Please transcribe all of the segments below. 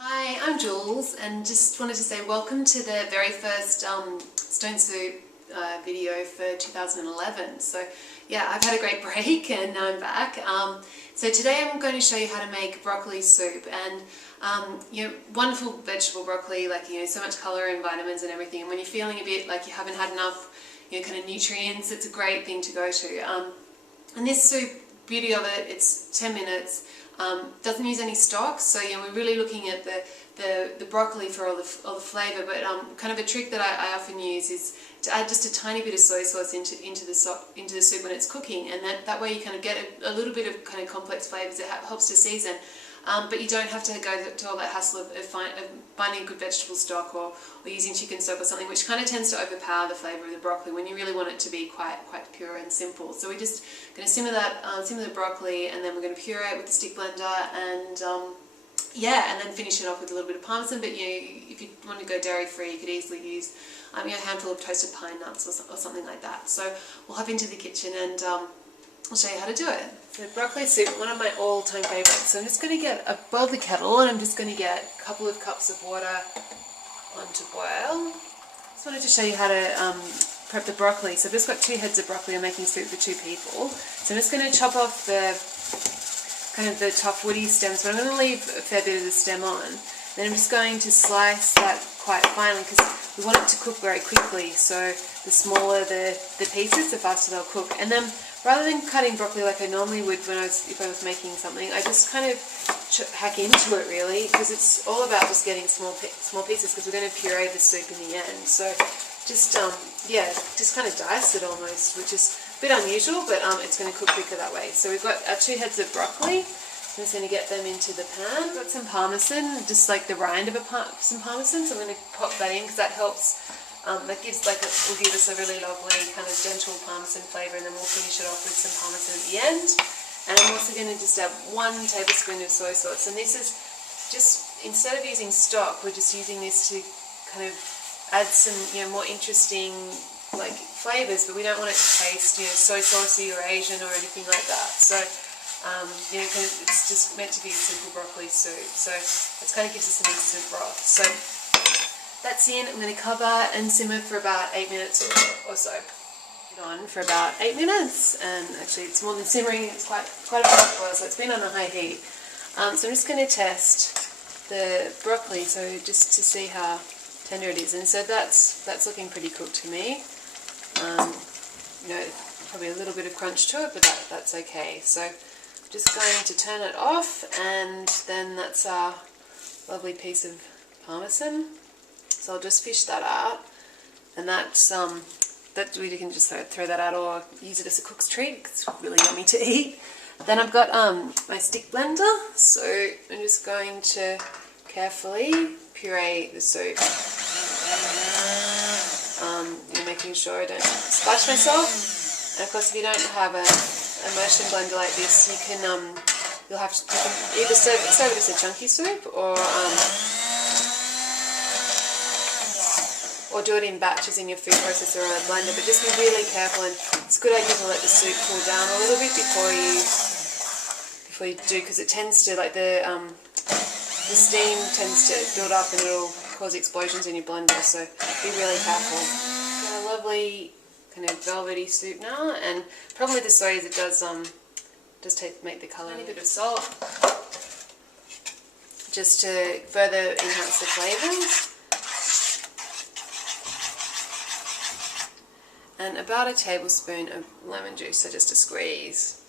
Hi, I'm Jules and just wanted to say welcome to the very first stone soup video for 2011. So yeah, I've had a great break and now I'm back. So today I'm going to show you how to make broccoli soup, and wonderful vegetable broccoli, like so much colour and vitamins and everything, and when you're feeling a bit like you haven't had enough kind of nutrients, it's a great thing to go to. And this soup, beauty of it, it's 10 minutes. Doesn't use any stock, so we're really looking at the broccoli for all the flavour. But kind of a trick that I often use is to add just a tiny bit of soy sauce into the soup when it's cooking, and that way you kind of get a little bit of kind of complex flavours. It helps to season, but you don't have to go to all that hassle of finding a good vegetable stock or using chicken stock or something, which kind of tends to overpower the flavour of the broccoli when you really want it to be quite pure and simple. So we're just going to simmer the broccoli, and then we're going to puree it with the stick blender, and and then finish it off with a little bit of parmesan. But if you want to go dairy free, you could easily use a handful of toasted pine nuts or something like that. So we'll hop into the kitchen and I'll show you how to do it. So broccoli soup, one of my all-time favourites. So I'm just going to boil the kettle, and I'm just going to get a couple of cups of water on to boil. Just wanted to show you how to prep the broccoli. So I've just got 2 heads of broccoli. I'm making soup for 2 people. So I'm just going to chop off the tough woody stems, but I'm going to leave a fair bit of the stem on. Then I'm just going to slice that quite finely because we want it to cook very quickly. So the smaller the pieces, the faster they'll cook. And then rather than cutting broccoli like I normally would if I was making something, I just kind of hack into it really, because it's all about just getting small pieces, because we're going to puree the soup in the end. So just kind of dice it almost, which is a bit unusual, but it's going to cook quicker that way. So we've got our 2 heads of broccoli. I'm just going to get them into the pan. I've got some parmesan, just like the rind of some parmesan, so I'm going to pop that in because that helps. That will give us a really lovely kind of gentle parmesan flavour, and then we'll finish it off with some parmesan at the end. And I'm also going to just add 1 tablespoon of soy sauce, and this is just, instead of using stock, we're just using this to kind of add some more interesting flavours, but we don't want it to taste soy saucy or Asian or anything like that. So it's just meant to be a simple broccoli soup, so it kind of gives us an instant broth. So that's in. I'm going to cover and simmer for about 8 minutes or so. It on for about 8 minutes, and actually it's more than simmering, it's quite a bit boil, so it's been on a high heat. So I'm just going to test the broccoli, so just to see how tender it is, and so that's looking pretty cooked to me. Probably a little bit of crunch to it, but that's okay. So just going to turn it off, and then that's our lovely piece of parmesan. So I'll just fish that out, and that we can just throw that out or use it as a cook's treat. It's really yummy to eat. Then I've got my stick blender, so I'm just going to carefully puree the soup. Making sure I don't splash myself. And of course, if you don't have a immersion blender like this, you can either serve it as a chunky soup or do it in batches in your food processor or a blender. But just be really careful, and it's a good idea to let the soup cool down a little bit before you do, because it tends to the steam tends to build up and it'll cause explosions in your blender. So be really careful. Got a lovely kind of velvety soup now, and problem with the soy is it does make the colour. A bit of salt, just to further enhance the flavours, and about a tablespoon of lemon juice, so just a squeeze.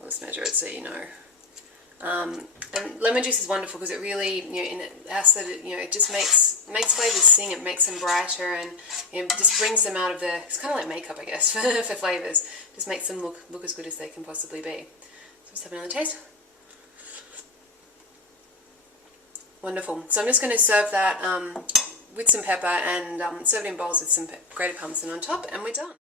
I'll just measure it so you know. And lemon juice is wonderful because it really, in acid, it just makes flavours sing. It makes them brighter, and just brings them out of it's kind of like makeup, I guess, for flavours. Just makes them look as good as they can possibly be. So let's have another taste. Wonderful. So I'm just going to serve that with some pepper, and serve it in bowls with some grated parmesan on top, and we're done.